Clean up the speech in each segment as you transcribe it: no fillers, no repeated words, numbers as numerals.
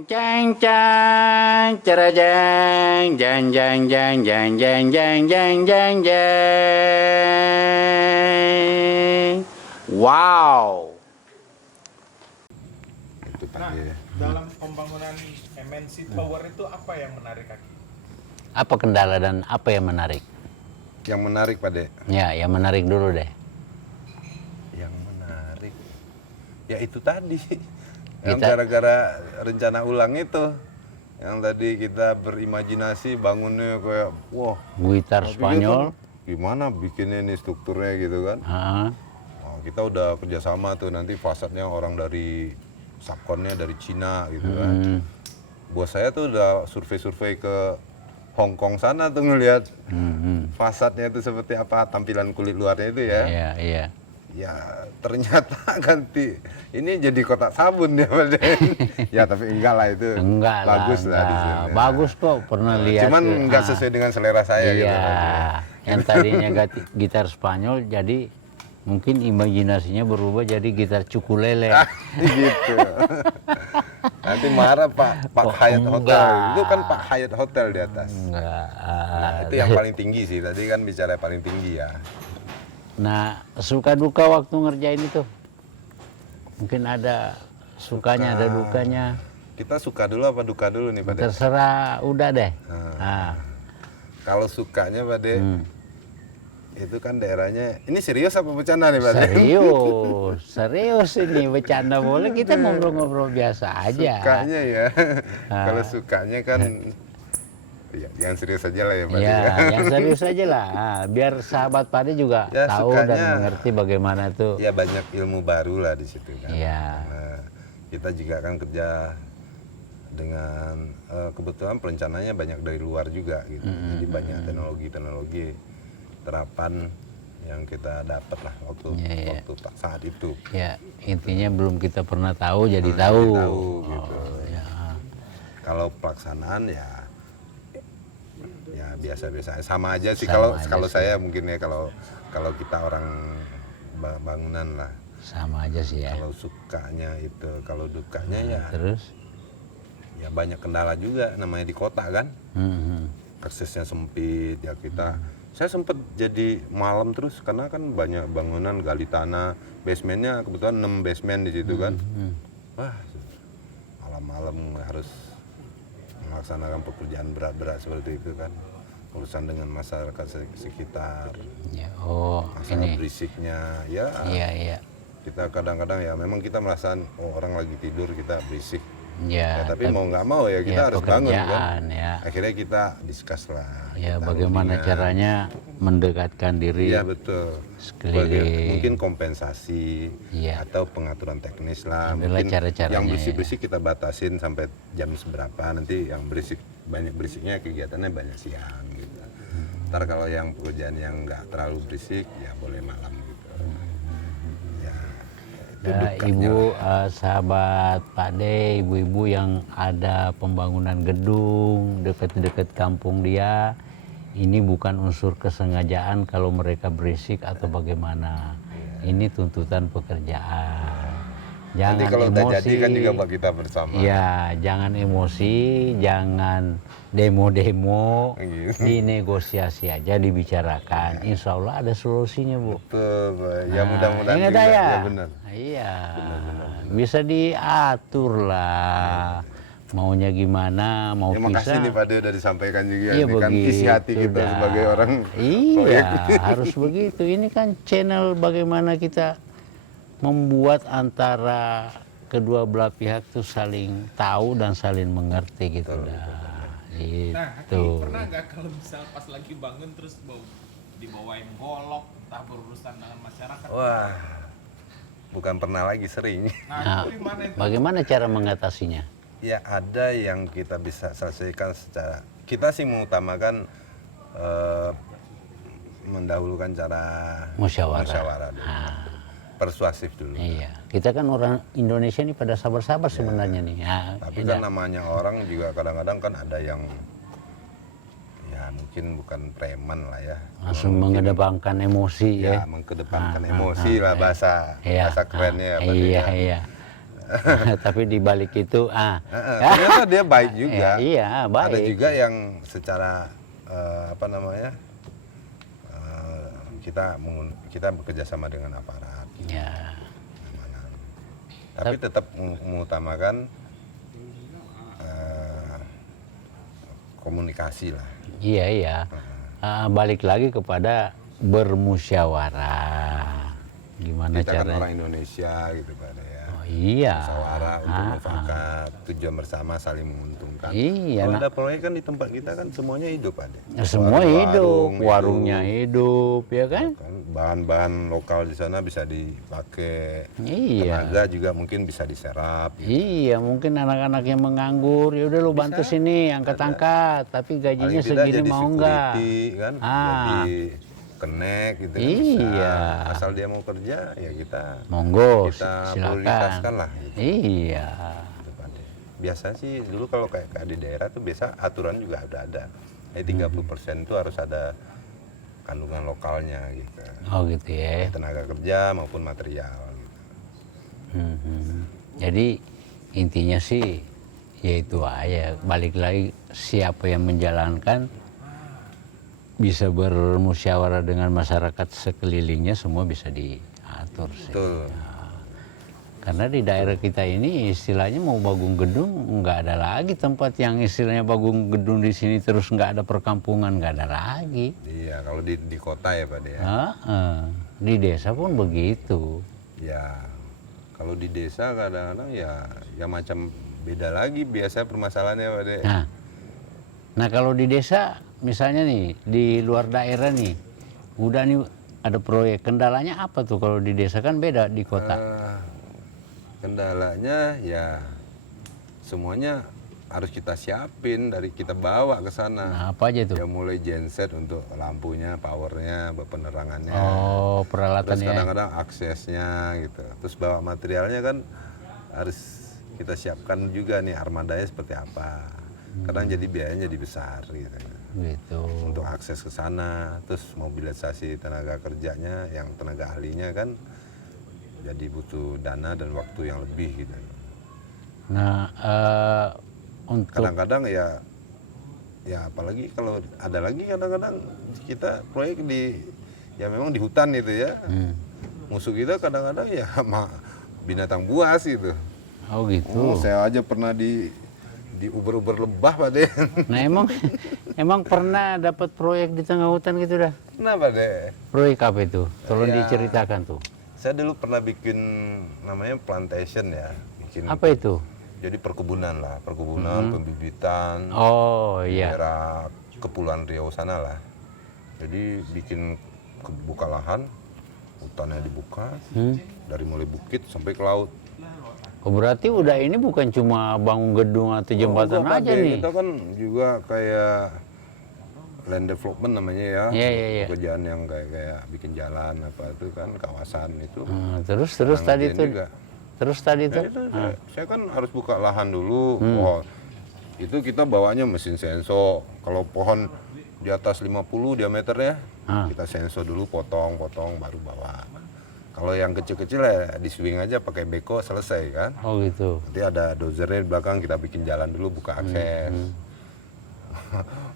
Jang jang cara jang jang jang jang jang jang jang jang jang jang. Wow. Itu Nah, Pak. dalam pembangunan MNC Tower itu apa yang menarik kaki? Apa kendala dan apa yang menarik? Yang menarik Pak De. Ya, yang menarik dulu deh. Yang menarik. Ya itu tadi. Yang Kita- gara-gara rencana ulang itu. Yang tadi kita berimajinasi bangunnya kayak wah. Gitar saya pikir Spanyol. kan, gimana bikinnya ini strukturnya gitu kan. Ah, Nah, kita udah kerjasama tuh nanti fasadnya orang dari subkonnya dari Cina gitu kan. Buat saya tuh udah survei-survei ke Hong Kong sana tuh ngelihat fasadnya itu seperti apa tampilan kulit luarnya itu ya. iya, iya. Ya ternyata ganti ini jadi kotak sabun ya Pak Den. Ya tapi enggak lah itu Enggak lah, bagus lah di enggak. sini. Bagus kok, pernah lihat. Cuman enggak Ah, sesuai dengan selera saya gitu Iya, Pak Den. yang tadinya gitar Spanyol jadi mungkin imajinasinya berubah jadi gitar cukulele. Gitu. Nanti marah Pak Oh, Hyatt Hotel. enggak. Itu kan Pak Hyatt Hotel di atas. Enggak. Nah, itu yang paling tinggi sih. Tadi kan bicara paling tinggi ya. Nah, suka duka waktu ngerjain itu? Mungkin ada sukanya, ada dukanya. Kita suka dulu apa duka dulu nih Pak De? Terserah, udah deh. Ah, Kalau sukanya Pak De, itu kan daerahnya, ini serius apa bercanda nih Pak De? serius, serius ini bercanda boleh, kita ngobrol-ngobrol biasa aja. Sukanya ya, kalau sukanya kan, ya, yang serius aja lah ya Pak De. Ya, yang serius aja lah. Ah, biar sahabat Pade juga Ya, tahu dan sukanya- mengerti bagaimana itu. Ya banyak ilmu baru lah di situ kan. Iya. Nah, kita juga kan kerja dengan kebetulan perencananya banyak dari luar juga gitu. Jadi banyak teknologi-teknologi terapan yang kita dapat lah waktu Iya. waktu saat itu. Ya, intinya belum kita pernah tahu jadi tahu. Tahu gitu. Ya. Kalau pelaksanaan ya biasa-biasa sama aja sih Sama kalau aja saya mungkin ya kalau kita orang bangunan lah. Sama aja sih ya. Kalau sukanya itu, kalau dukanya ya Terus? ya banyak kendala juga namanya di kota kan. Mhm. Aksesnya sempit ya kita. Saya sempat jadi malam terus karena kan banyak bangunan gali tanah, basementnya kebetulan 6 basement di situ kan. Wah, malam-malam harus melaksanakan pekerjaan berat-berat seperti itu kan. Urusan dengan masyarakat sekitar, Ya, oh, masalah ini. berisiknya, ya Iya, iya. kita kadang-kadang ya memang kita merasakan oh orang lagi tidur kita berisik. Ya, Ya, tapi mau nggak mau ya kita ya, harus bangun kan. pekerjaan, ya. Akhirnya kita discuss lah. Ya, kita bagaimana rundingan. caranya mendekatkan diri. Iya betul. sekeliling. Mungkin kompensasi Iya. atau pengaturan teknis lah. Adalah Mungkin cara-caranya, yang berisik-berisik kita batasin sampai jam seberapa. Nanti yang banyak berisiknya kegiatannya banyak siang gitu. Ntar kalau yang pekerjaan yang nggak terlalu berisik ya boleh malam gitu. Ya, itu Ya, dukanya ibu, lah. sahabat Pak De, ibu-ibu yang ada pembangunan gedung dekat-dekat kampung dia, ini bukan unsur kesengajaan kalau mereka berisik atau bagaimana. Ini tuntutan pekerjaan. Jangan Nanti kalau udah emosi. jadi kan juga buat kita bersama. Ya, jangan emosi, jangan demo-demo, Gitu. dinegosiasi aja, dibicarakan. Insya Allah ada solusinya, Bu. Betul, Pak. Ya mudah-mudahan Ingat juga. ya? Ya benar. Iya, bisa diatur lah. Maunya gimana, mau Ya makasih pisah. nih Pak De udah disampaikan juga Iya, ini kan isi hati begitu kita dah. sebagai orang Iya, proyek. harus begitu. Ini kan channel bagaimana kita membuat antara kedua belah pihak tuh saling tahu dan saling mengerti gitu dah. Nah, Kaki, Gitu. pernah nggak kalau misal pas lagi bangun terus dibawain golok, entah berurusan dengan masyarakat? Wah, bukan pernah lagi sering. Nah, Itu gimana itu? bagaimana cara mengatasinya? Ya ada yang kita bisa selesaikan secara kita sih mengutamakan mendahulukan cara Musyawarah. dulu. Persuasif dulu. Iya, kita kan orang Indonesia ini pada sabar-sabar sebenarnya nih. Ya, Tapi tidak. kan namanya orang juga kadang-kadang kan ada yang ya mungkin bukan preman lah ya. Langsung mengedepankan emosi Ya ya. mengkedepankan emosi lah bahasa Iya, bahasa kerennya ya. Pak iya, Dea. iya. Tapi di balik itu ternyata dia baik juga. iya baik. Ada juga yang secara apa namanya kita bekerja sama dengan aparat. Ya. Keamanan. Tapi tetap mengutamakan komunikasi lah. Iya. Balik lagi kepada bermusyawarah. Gimana Kita kan caranya? orang Indonesia gitu Pak De, ya. Oh, iya. Musyawarah untuk mufakat, tujuan bersama saling menguntungkan. Iya, Kalau nah. ada proyek kan di tempat kita kan semuanya hidup Pak De. Ya, semua hidup, Warung warungnya hidup, ya kan? kan bahan-bahan lokal di sana bisa dipakai. Iya. Tenaga juga mungkin bisa diserap. Gitu. Iya, mungkin anak-anak yang menganggur, ya udah lu bantu sini, angkat-angkat, tapi gajinya Paling tidak segini jadi mau enggak? security kan, jadi kenek gitu kan. Iya. Bisa. Asal dia mau kerja ya kita Monggo, kita silakan. prioritaskan lah. Gitu. Iya. Gitu, Pak De. Biasa sih dulu kalau kayak di daerah tuh biasa aturan juga udah ada. 30% itu harus ada kandungan lokalnya gitu. Oh gitu ya. Tenaga kerja maupun material. Gitu. Jadi intinya sih yaitu aja, balik lagi siapa yang menjalankan bisa bermusyawarah dengan masyarakat sekelilingnya, semua bisa diatur sih. Betul. Karena di daerah kita ini istilahnya mau bangun gedung nggak ada lagi tempat yang istilahnya bangun gedung di sini terus nggak ada perkampungan, nggak ada lagi. Iya, kalau di kota ya Pak De. Ya. Di desa pun begitu. Ya, kalau di desa kadang-kadang ya macam beda lagi biasa permasalahannya Pak De. Nah kalau di desa misalnya nih di luar daerah nih udah nih ada proyek, kendalanya apa tuh kalau di desa kan beda di kota? Kendalanya ya semuanya harus kita siapin dari kita bawa ke sana. Nah, apa aja tuh? Ya mulai genset untuk lampunya, powernya, penerangannya. Oh, Terus peralatannya. kadang-kadang aksesnya gitu. Terus bawa materialnya kan harus kita siapkan juga nih armadanya seperti apa. Kadang jadi biayanya jadi besar gitu. Gitu. Untuk akses ke sana, terus mobilisasi tenaga kerjanya, yang tenaga ahlinya kan jadi butuh dana dan waktu yang lebih gitu. Nah, untuk Kadang-kadang ya apalagi kalau ada lagi kadang-kadang kita proyek ya memang di hutan itu ya. Musuh kita kadang-kadang ya binatang buas gitu. oh gitu. Saya aja pernah di uber-uber lebah Pak De. Nah emang pernah dapat proyek di tengah hutan gitu dah? Kenapa De? Proyek apa itu? Tolong Ya. diceritakan tuh. Saya dulu pernah bikin namanya plantation ya. Bikin Apa itu? jadi perkebunan lah, pembibitan. Oh Di iya. daerah Kepulauan Riau sana lah. Jadi bikin buka lahan, hutannya dibuka dari mulai bukit sampai ke laut. Oh, berarti udah ini bukan cuma bangun gedung atau jembatan enggak, aja Pak De. nih. Kita kan juga kayak land development namanya ya. Iya. Pekerjaan yang kayak bikin jalan apa itu kan kawasan itu. Terus Nah, tadi ngerjain tuh. juga. Terus tadi Nah, tuh. itu saya kan harus buka lahan dulu. Pohon. Itu kita bawanya mesin senso. Kalau pohon di atas 50 diameternya, kita senso dulu, potong baru bawa. Kalau yang kecil-kecil ya di swing aja pakai beko selesai kan. Oh gitu. Nanti ada dozernya di belakang, kita bikin jalan dulu, buka akses.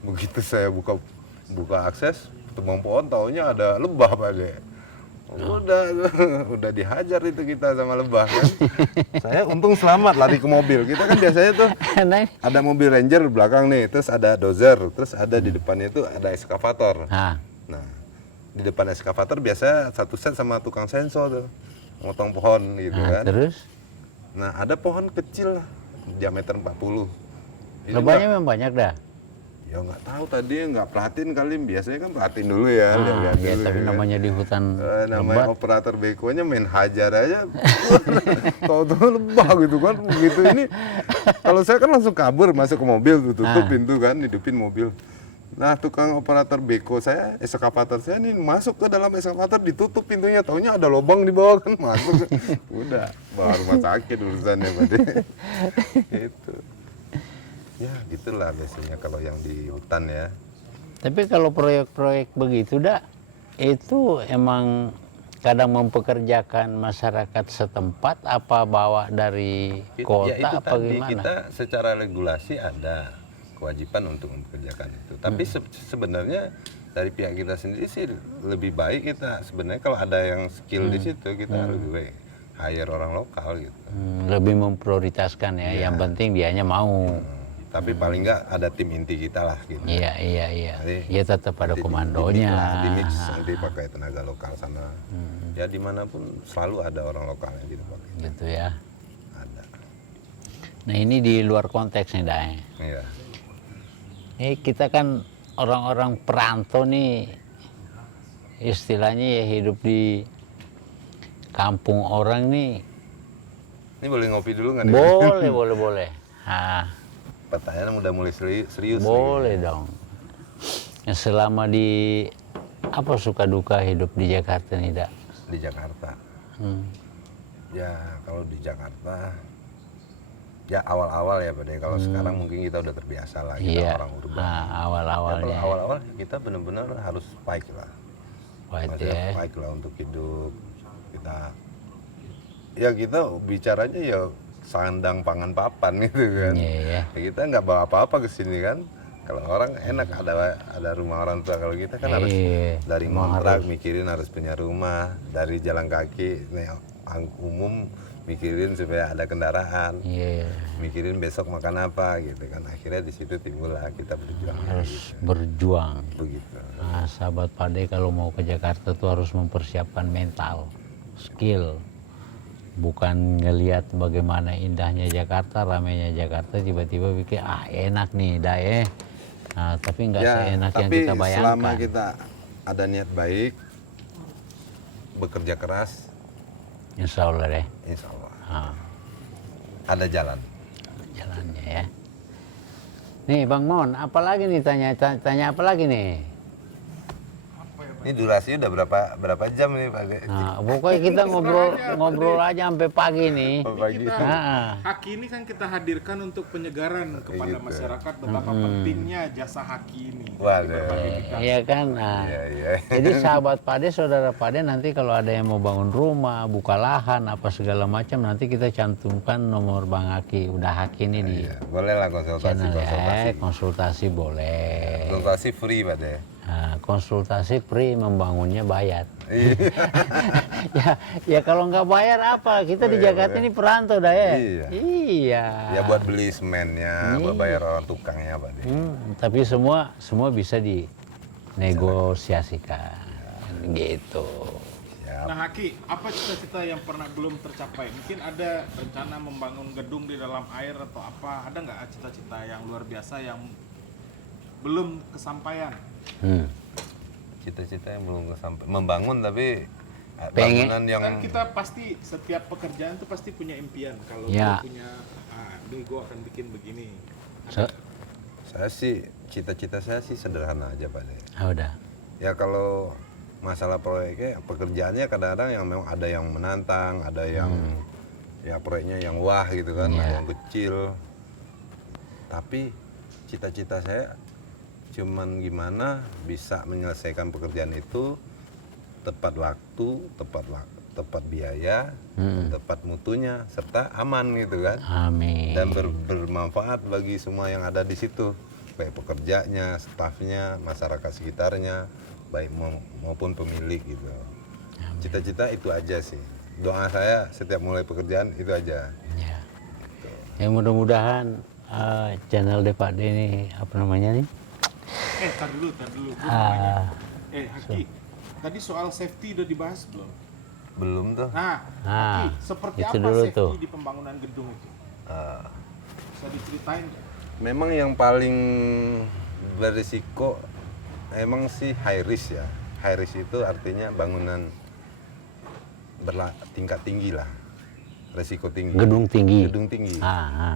Begitu saya buka akses, tebang pohon taunya ada lebah Pak De. Udah dihajar itu kita sama lebah kan. Saya untung selamat lari ke mobil. Kita kan biasanya tuh Nah, ada mobil ranger di belakang nih, terus ada dozer, terus ada di depannya itu ada eskavator. nah, Nah, di depan eskavator biasa satu set sama tukang senso tuh, motong pohon gitu kan. terus Nah, ada pohon kecil lah, diameter 40. Ini lebahnya memang banyak dah. ya nggak tahu tadi nggak perhatiin kali, biasanya kan perhatiin dulu ya, lihat Ya, dulu tapi ya. namanya di hutan Namanya lebat. operator bekonya main hajar aja, tahu-tahu lebah gitu kan, begitu ini. Kalau saya kan langsung kabur masuk ke mobil, tutup pintu kan, hidupin mobil. Nah, tukang operator beko saya, eskavator saya nih masuk ke dalam eskavator, ditutup pintunya, taunya ada lubang di bawah kan, masuk. Udah, bawa rumah sakit urusannya Pak De. Gitu. Ya, gitulah biasanya kalau yang di hutan ya. Tapi kalau proyek-proyek begitu dah, itu emang kadang mempekerjakan masyarakat setempat apa bawa dari kota Ya itu apa tadi gimana? kita secara regulasi ada kewajiban untuk mempekerjakan itu. Tapi sebenarnya dari pihak kita sendiri sih lebih baik kita sebenarnya kalau ada yang skill di situ kita lebih baik hire orang lokal gitu. Lebih memprioritaskan ya, yang penting dianya mau. Tapi paling nggak ada tim inti kita lah gitu. Iya. Jadi, Ya tetap ada nanti komandonya. di mix nanti pakai tenaga lokal sana. Ya dimanapun selalu ada orang lokal yang kita pakai. Gitu ya. Ada. Nah ini di luar konteks nih Dae. Iya. Kita kan orang-orang perantau nih, istilahnya ya hidup di kampung orang nih. Ini boleh ngopi dulu nggak nih? Boleh. Nah, Pertanyaan udah mulai serius. boleh dong. Ya, selama di apa suka duka hidup di Jakarta nih, Dak? Di Jakarta. Ya kalau di Jakarta, ya awal-awal ya Pak De. Kalau sekarang mungkin kita udah terbiasa lah, kita Iya. orang urban. Nah, Ya, awal-awalnya. kalau awal-awal kita benar-benar harus fight lah. Fight Maksudnya ya. fight lah untuk hidup. Kita bicaranya ya sandang pangan papan gitu kan. Iya, ya. Ya, kita nggak bawa apa-apa ke sini kan. Kalau orang enak ada rumah orang tua, kalau kita kan harus Iya, dari emang ngontrak mikirin harus punya rumah, dari jalan kaki umum mikirin supaya ada kendaraan, Iya, mikirin besok makan apa gitu kan. Akhirnya di situ timbullah kita berjuang harus berjuang. begitu. Nah, sahabat Pade kalau mau ke Jakarta tuh harus mempersiapkan mental, skill. Bukan ngelihat bagaimana indahnya Jakarta, ramainya Jakarta, tiba-tiba pikir enak nih Dae. Nah, tapi nggak seenak yang kita tapi selama bayangkan. kita ada niat baik, bekerja keras, Insya Allah deh. insya Allah Nah, ada jalan. jalannya ya. Nih Bang Mon, apalagi nih tanya apa lagi nih? Ini durasi udah berapa jam nih Pak De? Nah, pokoknya kita ngobrol aja sampai pagi nih. Pagi. Haki ini kan kita hadirkan untuk penyegaran kepada masyarakat betapa pentingnya jasa haki ini. Waduh. Iya kan? Nah, Iya. jadi sahabat Pade, saudara Pade, nanti kalau ada yang mau bangun rumah, buka lahan, apa segala macam, nanti kita cantumkan nomor Bang Haki. Udah Haki ini di Iya, boleh lah konsultasi. channel ya. Konsultasi boleh. Konsultasi free Pak De. Nah, konsultasi free, membangunnya bayar. Iya. ya kalau nggak bayar apa? Kita di Jakarta ini perantau dah ya. Iya. Iya. Ya buat beli semennya, buat bayar orang tukangnya Pak De. Tapi semua bisa dinegosiasikan. Gitu. Ya, Nah Haki, apa cita-cita yang pernah belum tercapai? Mungkin ada rencana membangun gedung di dalam air atau apa? Ada nggak cita-cita yang luar biasa yang belum kesampaian? cita-cita yang belum kesampaian. Membangun tapi Pengen. bangunan yang Kan kita pasti setiap pekerjaan tuh pasti punya impian. Kalau Ya. dia punya, gue akan bikin begini. saya sih cita-cita saya sih sederhana aja Pak De. Udah. Ya kalau masalah proyeknya pekerjaannya kadang-kadang yang memang ada yang menantang, ada yang ya proyeknya yang wah gitu kan, ada yang kecil. Tapi cita-cita saya cuman gimana bisa menyelesaikan pekerjaan itu tepat waktu, tepat biaya, tepat mutunya serta aman gitu kan. Amin. Dan bermanfaat bagi semua yang ada di situ, baik pekerjanya, stafnya, masyarakat sekitarnya, baik maupun pemilik gitu. Cita-cita itu aja sih. Doa saya setiap mulai pekerjaan itu aja. Ya. Ya mudah-mudahan channel Pak D ini apa namanya nih? Tar dulu. Haki, tadi soal safety udah dibahas belum? Belum tuh. Nah, Nah, Haki, seperti itu apa dulu safety tuh. di pembangunan gedung itu? Bisa diceritain nggak? Memang yang paling berisiko emang sih high risk ya. High risk itu artinya bangunan tingkat tinggi lah. Resiko tinggi. Gedung tinggi. Gedung tinggi.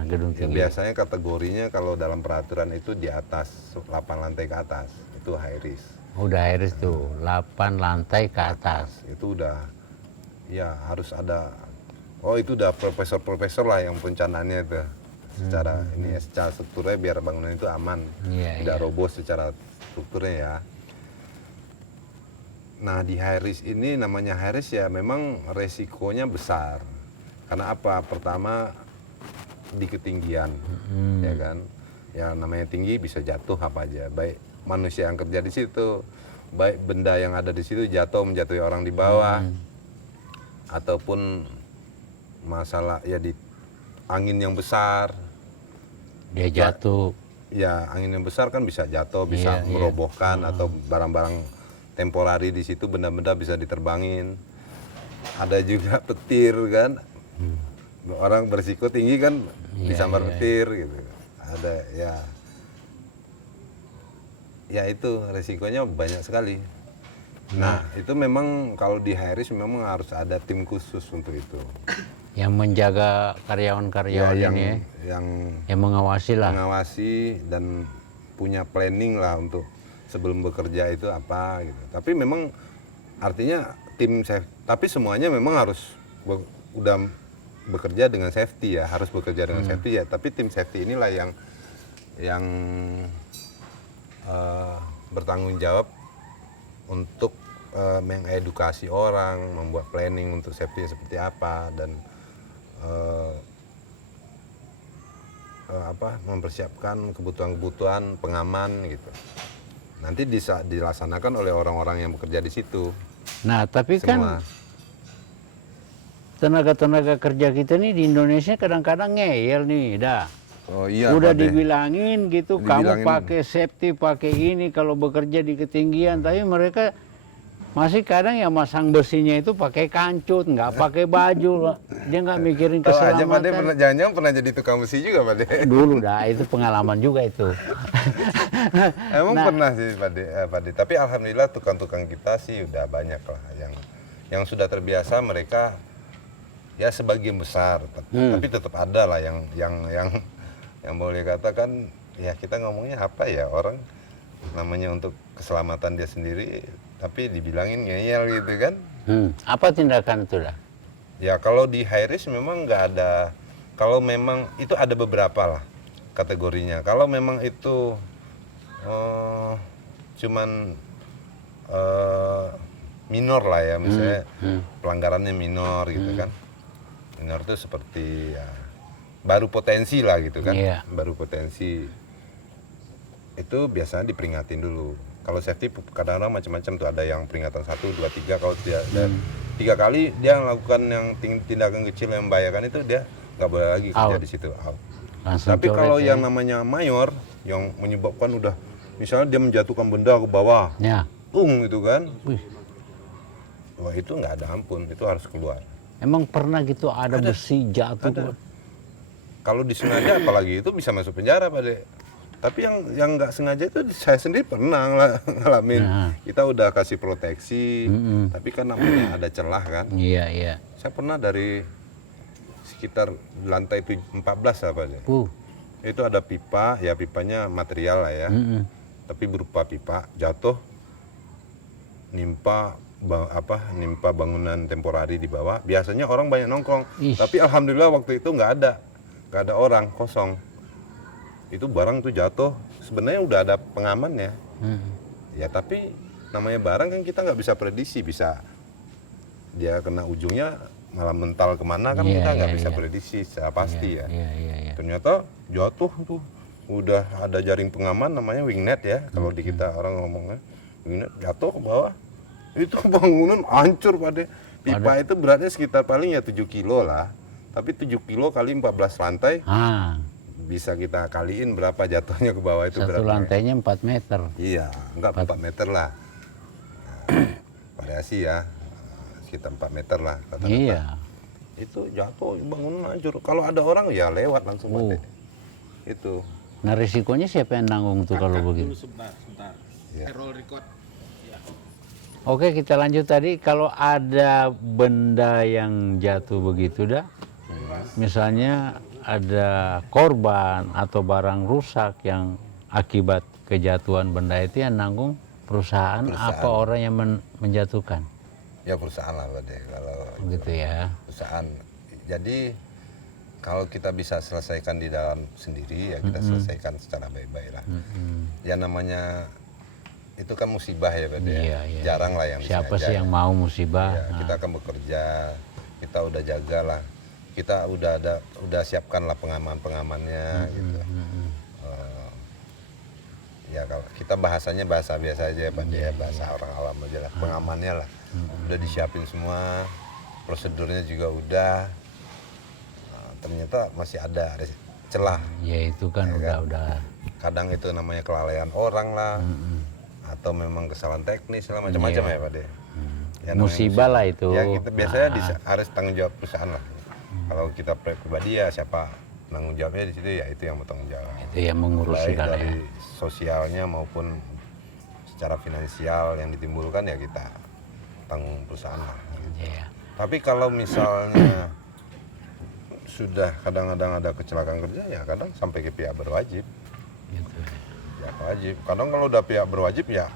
Gedung Ya, tinggi. biasanya kategorinya kalau dalam peraturan itu di atas 8 lantai ke atas itu high risk. Udah iris tuh, 8 lantai ke atas. Itu udah ya harus ada. Oh itu udah profesor lah yang perencanaannya itu secara ini ya, secara strukturnya biar bangunan itu aman, Iya, tidak roboh secara strukturnya ya. Nah di high risk ini, namanya high risk ya memang resikonya besar. Karena apa? Pertama di ketinggian, ya kan? Ya namanya tinggi bisa jatuh apa aja. Baik manusia yang kerja di situ, baik benda yang ada di situ jatuh menjatuhi orang di bawah, ataupun masalah ya di angin yang besar. Dia jatuh. Ya angin yang besar kan bisa jatuh, bisa Iya, merobohkan atau barang-barang temporari di situ, benda-benda bisa diterbangin. Ada juga petir kan, orang berisiko tinggi kan disambar petir gitu. Ada ya itu resikonya banyak sekali. Nah itu memang kalau di high risk memang harus ada tim khusus untuk itu. Yang menjaga karyawan-karyawan yang ini yang mengawasi lah. mengawasi dan punya planning lah untuk sebelum bekerja itu apa gitu. Tapi memang artinya tim tapi semuanya memang harus udah bekerja dengan safety ya, harus bekerja dengan safety ya. Tapi tim safety inilah yang bertanggung jawab untuk mengedukasi orang, membuat planning untuk safety seperti apa, dan mempersiapkan kebutuhan-kebutuhan pengaman gitu. Nanti dilaksanakan oleh orang-orang yang bekerja di situ. Nah, tapi Semua. kan tenaga-tenaga kerja kita nih di Indonesia kadang-kadang ngeyel nih, dah. Oh iya, Udah Pak De. dibilangin gitu, kamu pakai safety, pakai ini kalau bekerja di ketinggian, tapi mereka masih kadang yang masang besinya itu pakai kancut, nggak pakai baju, dia nggak mikirin Tahu aja Pak De, keselamatan. jangan-jangan pernah jadi tukang besi juga Pak De. Dulu dah, itu pengalaman juga itu. Emang pernah sih Pak De. Tapi alhamdulillah tukang-tukang kita sih udah banyak lah yang sudah terbiasa. Mereka ya sebagian besar, tapi tetap ada lah yang boleh katakan ya, kita ngomongnya apa ya, orang namanya untuk keselamatan dia sendiri, tapi dibilangin ngeyel gitu kan. Apa tindakan itu dah? Ya kalau di high risk memang nggak ada, kalau memang itu ada beberapa lah kategorinya. Kalau memang itu cuman minor lah ya, misalnya pelanggarannya minor gitu kan. Minor itu seperti ya baru potensi lah gitu kan. Iya. Baru potensi itu biasanya diperingatin dulu. Kalau safety kadang-kadang macam-macam tuh, ada yang peringatan 1, 2, 3. Kalau dia 3 kali dia melakukan yang tindakan kecil yang membahayakan itu, dia nggak boleh lagi kerja Out. di situ, out. Langsung Tapi coret kalau ya. yang namanya mayor, yang menyebabkan udah misalnya dia menjatuhkan benda ke bawah, Ya. gitu kan, Wih. wah itu nggak ada ampun, itu harus keluar. Emang pernah gitu ada besi jatuh? Kalau disengaja apalagi itu bisa masuk penjara Pak De. Tapi yang nggak sengaja itu saya sendiri pernah ngalamin. Nah. Kita udah kasih proteksi, tapi kan namanya ada celah kan. Iya, iya. Saya pernah dari sekitar lantai 14 apa aja. Itu ada pipa, ya pipanya material lah ya. Tapi berupa pipa jatuh, nimpa bangunan temporari di bawah. Biasanya orang banyak nongkrong, tapi alhamdulillah waktu itu nggak ada orang, kosong. Itu barang tuh jatuh, sebenarnya udah ada pengamannya. Ya tapi namanya barang kan kita nggak bisa prediksi, bisa dia kena ujungnya malah mental kemana kan, kita nggak bisa prediksi secara pasti ya. Ternyata jatuh tuh, udah ada jaring pengaman namanya wingnet ya, kalau di kita orang ngomongnya wingnet, jatuh ke bawah. Itu bangunan hancur Pak De. Pipa itu beratnya sekitar paling ya 7 kilo lah, tapi 7 kilo kali 14 lantai, bisa kita kaliin berapa jatuhnya ke bawah itu. Satu lantainya 4 meter. Iya, enggak 4 meter lah. Nah, variasi ya, sekitar 4 meter lah rata-rata. Iya. Itu jatuh, bangunan hancur. Kalau ada orang ya lewat langsung Pak De. Itu. Nah risikonya siapa yang nanggung tuh kalau begitu? Sebentar. Ya. Roll record. Oke, kita lanjut tadi. Kalau ada benda yang jatuh begitu dah, misalnya ada korban atau barang rusak yang akibat kejatuhan benda itu, yang nanggung perusahaan. Apa orang yang menjatuhkan? Ya perusahaan lah Pak De, kalau Gitu ya. perusahaan. Jadi kalau kita bisa selesaikan di dalam sendiri ya kita selesaikan secara baik-baik lah. Ya namanya itu kan musibah ya Pak ya. Iya, iya. Jarang lah yang Siapa disengaja sih ya. yang mau musibah? Iya, kita akan bekerja, kita udah jaga lah, kita udah siapkan lah pengamannya gitu. Ya kalau kita bahasanya bahasa biasa aja ya Pak ya, bahasa orang awam aja lah, pengamannya lah, udah disiapin semua, prosedurnya juga udah. Nah, ternyata masih ada celah. Ya itu kan udah. Kadang itu namanya kelalaian orang lah, atau memang kesalahan teknis lah, macam-macam ya Pak ya. Ya, namanya Musibah lah itu. Ya kita biasanya harus tanggung jawab perusahaan lah. Kalau kita pribadi ya siapa tanggung jawabnya di situ ya itu yang bertanggung jawab. Itu yang mengurus Baik segala dari ya. sosialnya maupun secara finansial yang ditimbulkan ya kita tanggung perusahaan lah. Iya. Tapi kalau misalnya sudah kadang-kadang ada kecelakaan kerja ya kadang sampai ke pihak berwajib. Gitu. Ya wajib. Kadang kalau udah pihak berwajib ya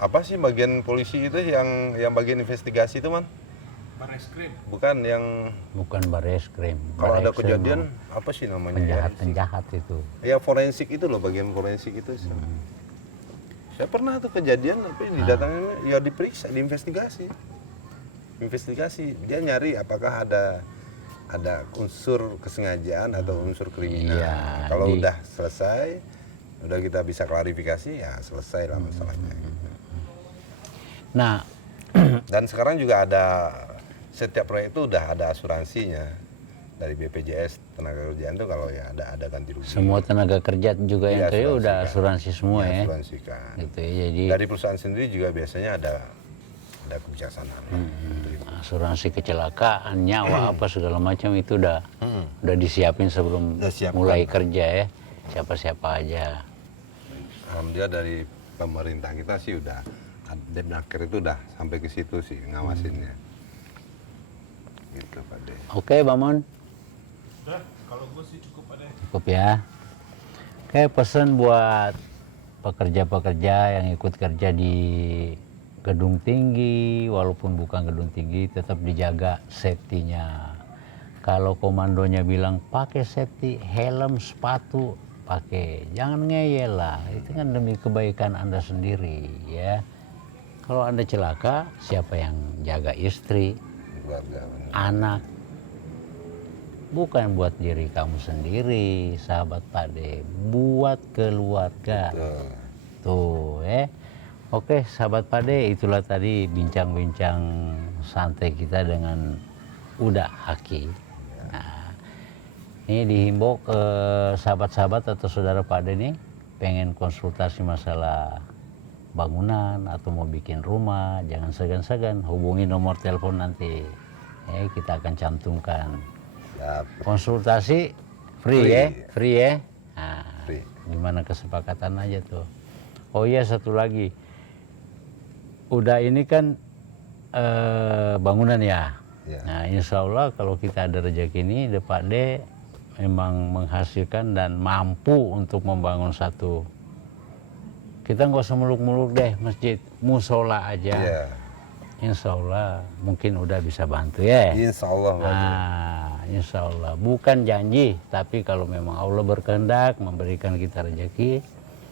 apa sih bagian polisi itu yang bagian investigasi itu man? Bareskrim. Bukan yang Bukan bareskrim. kalau ada Bareskrim kejadian apa sih namanya? penjahat itu. Ya forensik itu loh bagian forensik itu. Saya pernah tuh kejadian tapi didatangin ya diperiksa, diinvestigasi. Investigasi dia nyari apakah ada unsur kesengajaan atau unsur kriminal. Iya, Kalau udah selesai, udah kita bisa klarifikasi ya selesai lah masalahnya. Nah, Dan sekarang juga ada setiap proyek itu udah ada asuransinya dari BPJS tenaga kerjaan tuh kalau ya ada ganti rugi. semua tenaga kerja juga yang Iya, itu udah asuransikan. asuransi semua ya. Asuransikan. Gitu ya. Jadi Dari perusahaan sendiri juga biasanya ada kebijaksanaan. asuransi kecelakaan, nyawa apa segala macam itu udah disiapin sebelum Udah siapkan. mulai kerja ya. Siapa-siapa aja. Alhamdulillah dari pemerintah kita sih udah Depnaker itu udah sampai ke situ sih ngawasinnya. Gitu Pak De. Oke, Bamon. Udah, kalau gue sih cukup ada. Cukup ya. Oke, pesan buat pekerja-pekerja yang ikut kerja di gedung tinggi, walaupun bukan gedung tinggi, tetap dijaga safety-nya. Kalau komandonya bilang pakai safety, helm, sepatu, pakai. Jangan ngeyel lah, itu kan demi kebaikan Anda sendiri ya. Kalau Anda celaka, siapa yang jaga istri, Keluarga. anak? Bukan buat diri kamu sendiri, sahabat Pade, buat keluarga. Tuh. Tuh, Oke, sahabat Pade, itulah tadi bincang-bincang santai kita dengan Uda Haki. Nah, ini dihimbau ke sahabat-sahabat atau saudara Pade nih, pengen konsultasi masalah bangunan atau mau bikin rumah, jangan segan-segan hubungi nomor telepon nanti. Kita akan cantumkan. Ya, Konsultasi free ya, free ya. Nah, Free. gimana kesepakatan aja tuh. Oh iya, satu lagi. Udah ini kan bangunan ya. Ya. Nah, insya Allah kalau kita ada rezeki ini, Pak D memang menghasilkan dan mampu untuk membangun satu. Kita nggak usah muluk-muluk deh masjid, musola aja. Iya. Insya Allah mungkin udah bisa bantu ya. Insya Allah Pak De. Nah, insya Allah. Bukan janji, tapi kalau memang Allah berkehendak memberikan kita rezeki,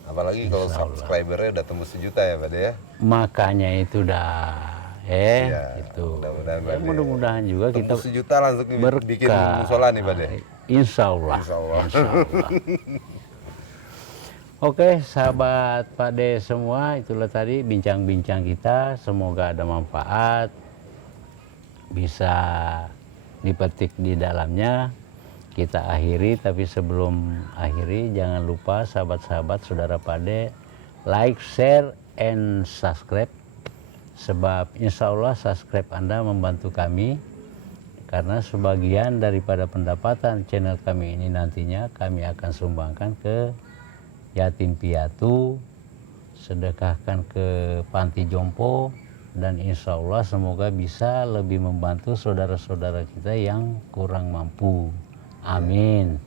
Apalagi kalau subscribernya udah tembus 1 juta ya Pak De ya. makanya itu dah. Iya, Itu. mudah-mudahan, Ya, Pak De. mudah-mudahan juga kita Tembus 1 juta langsung bikin berkah. musola nih Pak De. Insya Allah. Insya Allah. Insya Allah. Oke, sahabat Pak D semua, itulah tadi bincang-bincang kita. Semoga ada manfaat, bisa dipetik di dalamnya. Kita akhiri, tapi sebelum akhiri jangan lupa sahabat-sahabat saudara Pak D, like, share, and subscribe. Sebab insya Allah subscribe Anda membantu kami, karena sebagian daripada pendapatan channel kami ini nantinya kami akan sumbangkan ke yatim piatu, sedekahkan ke panti jompo, dan insya Allah semoga bisa lebih membantu saudara-saudara kita yang kurang mampu. Amin.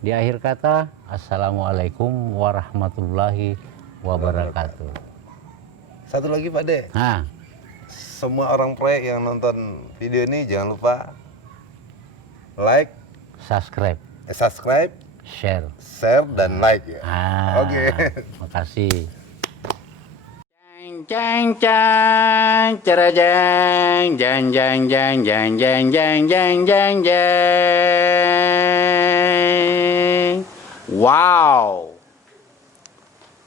Di akhir kata, assalamualaikum warahmatullahi wabarakatuh. Satu lagi Pak De. Nah, Semua orang proyek yang nonton video ini jangan lupa like, subscribe, subscribe, share. share, dan like ya. Ah, Oke. makasih. Jang jang, cara jang, jang jang jang jang jang jang jang jang jang. Wow.